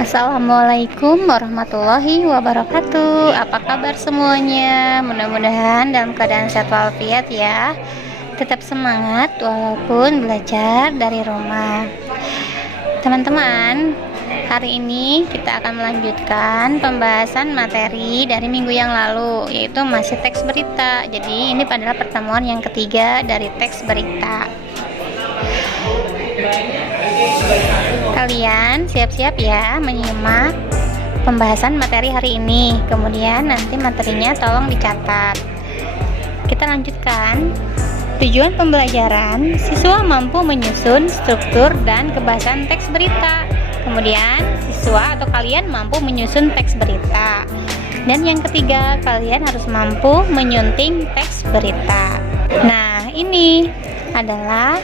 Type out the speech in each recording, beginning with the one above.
Assalamualaikum warahmatullahi wabarakatuh. Apa kabar semuanya? Mudah-mudahan dalam keadaan sehat walafiat ya. Tetap semangat walaupun belajar dari rumah. Teman-teman, hari ini kita akan melanjutkan pembahasan materi dari minggu yang lalu, yaitu masih teks berita. Jadi ini adalah pertemuan yang ketiga dari teks berita. Kalian siap-siap ya menyimak pembahasan materi hari ini. Kemudian nanti materinya tolong dicatat. Kita lanjutkan. Tujuan pembelajaran, siswa mampu menyusun struktur dan kebahasan teks berita. Kemudian siswa atau kalian mampu menyusun teks berita. Dan yang ketiga, kalian harus mampu menyunting teks berita. Nah, ini adalah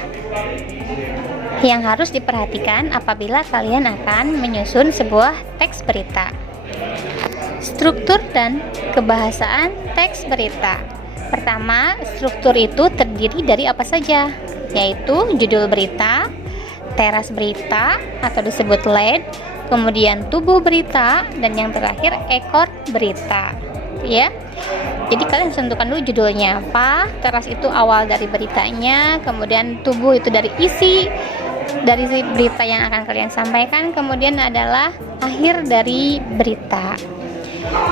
yang harus diperhatikan apabila kalian akan menyusun sebuah teks berita. Struktur dan kebahasaan teks berita. Pertama, struktur itu terdiri dari apa saja? Yaitu judul berita, teras berita atau disebut lead, kemudian tubuh berita, dan yang terakhir ekor berita. Ya. Jadi kalian harus tentukan dulu judulnya apa, teras itu awal dari beritanya, kemudian tubuh itu dari isi dari berita yang akan kalian sampaikan, kemudian adalah akhir dari berita.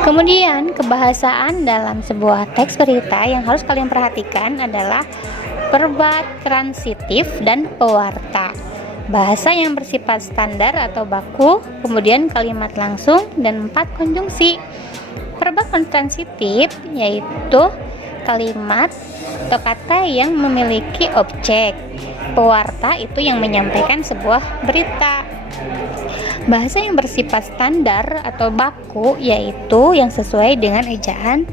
Kemudian kebahasaan dalam sebuah teks berita yang harus kalian perhatikan adalah verba transitif dan pewarta, bahasa yang bersifat standar atau baku, kemudian kalimat langsung, dan 4 konjungsi. Verba transitif yaitu kalimat atau kata yang memiliki objek. Pewarta itu yang menyampaikan sebuah berita. Bahasa yang bersifat standar atau baku yaitu yang sesuai dengan ejaan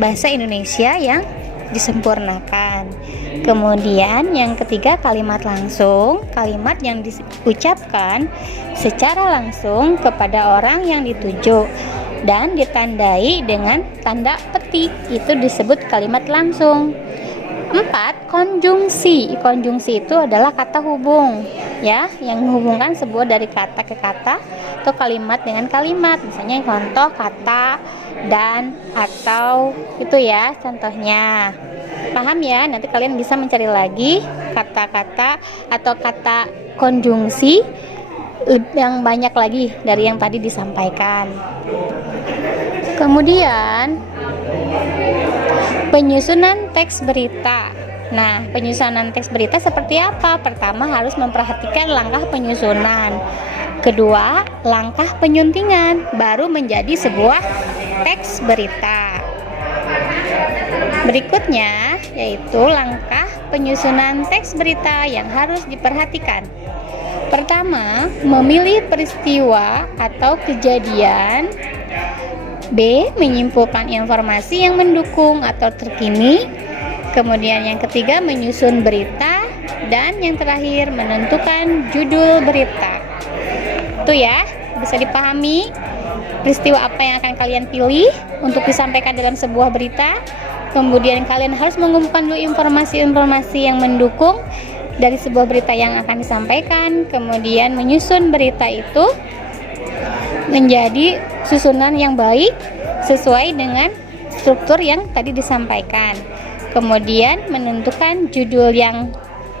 bahasa Indonesia yang disempurnakan. Kemudian yang ketiga, kalimat langsung, kalimat yang diucapkan secara langsung kepada orang yang dituju dan ditandai dengan tanda petik, itu disebut kalimat langsung. 4. Konjungsi. Konjungsi itu adalah kata hubung ya, yang menghubungkan sebuah dari kata ke kata atau kalimat dengan kalimat. Misalnya contoh kata dan atau, itu ya contohnya. Paham ya? Nanti kalian bisa mencari lagi kata-kata atau kata konjungsi yang banyak lagi dari yang tadi disampaikan. Kemudian penyusunan teks berita. Nah, penyusunan teks berita seperti apa? Pertama, harus memperhatikan langkah penyusunan. Kedua, langkah penyuntingan, baru menjadi sebuah teks berita. Berikutnya, yaitu langkah penyusunan teks berita yang harus diperhatikan. Pertama, memilih peristiwa atau kejadian. B. Menyimpulkan informasi yang mendukung atau terkini. Kemudian yang ketiga, menyusun berita. Dan yang terakhir, menentukan judul berita. Itu ya, bisa dipahami peristiwa apa yang akan kalian pilih untuk disampaikan dalam sebuah berita. Kemudian kalian harus mengumpulkan dulu informasi-informasi yang mendukung dari sebuah berita yang akan disampaikan. Kemudian menyusun berita itu menjadi susunan yang baik sesuai dengan struktur yang tadi disampaikan. Kemudian menentukan judul yang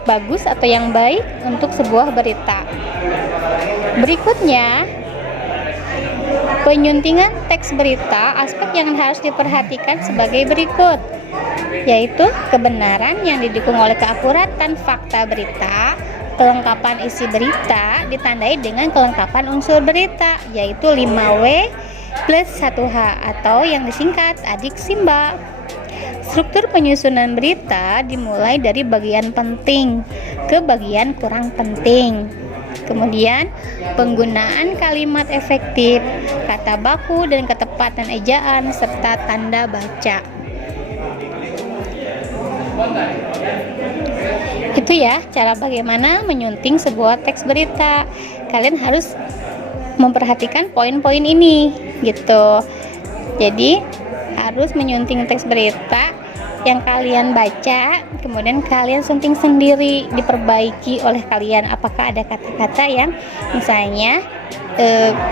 bagus atau yang baik untuk sebuah berita. Berikutnya, penyuntingan teks berita. Aspek yang harus diperhatikan sebagai berikut, yaitu kebenaran yang didukung oleh keakuratan fakta berita. Kelengkapan isi berita ditandai dengan kelengkapan unsur berita, yaitu 5W plus 1H atau yang disingkat adik Simba. Struktur penyusunan berita dimulai dari bagian penting ke bagian kurang penting. Kemudian penggunaan kalimat efektif, kata baku dan ketepatan ejaan serta tanda baca. Itu ya cara bagaimana menyunting sebuah teks berita. Kalian harus memperhatikan poin-poin ini gitu. Jadi harus menyunting teks berita yang kalian baca, kemudian kalian sunting sendiri, diperbaiki oleh kalian. Apakah ada kata-kata yang misalnya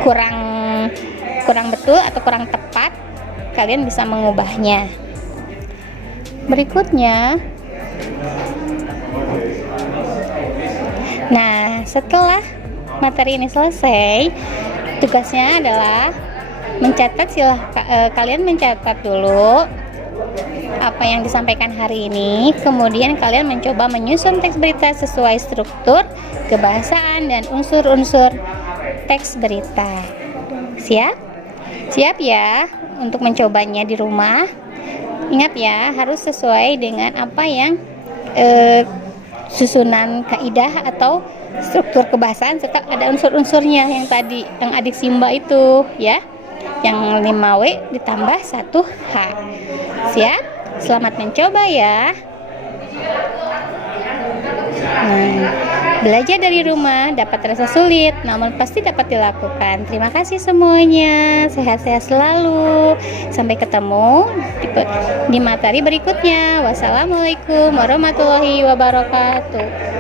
kurang betul atau kurang tepat, kalian bisa mengubahnya. Berikutnya, nah setelah materi ini selesai, tugasnya adalah mencatat. Kalian mencatat dulu apa yang disampaikan hari ini, kemudian kalian mencoba menyusun teks berita sesuai struktur, kebahasaan, dan unsur-unsur teks berita. Siap? Siap ya untuk mencobanya di rumah. Ingat ya, harus sesuai dengan apa yang susunan kaidah atau struktur kebahasaan, serta ada unsur-unsurnya yang tadi yang adik Simba itu ya, yang 5W ditambah 1H. Siap? Selamat mencoba ya. Nah, belajar dari rumah dapat terasa sulit, namun pasti dapat dilakukan. Terima kasih semuanya, sehat-sehat selalu. Sampai ketemu di materi berikutnya. Wassalamualaikum warahmatullahi wabarakatuh.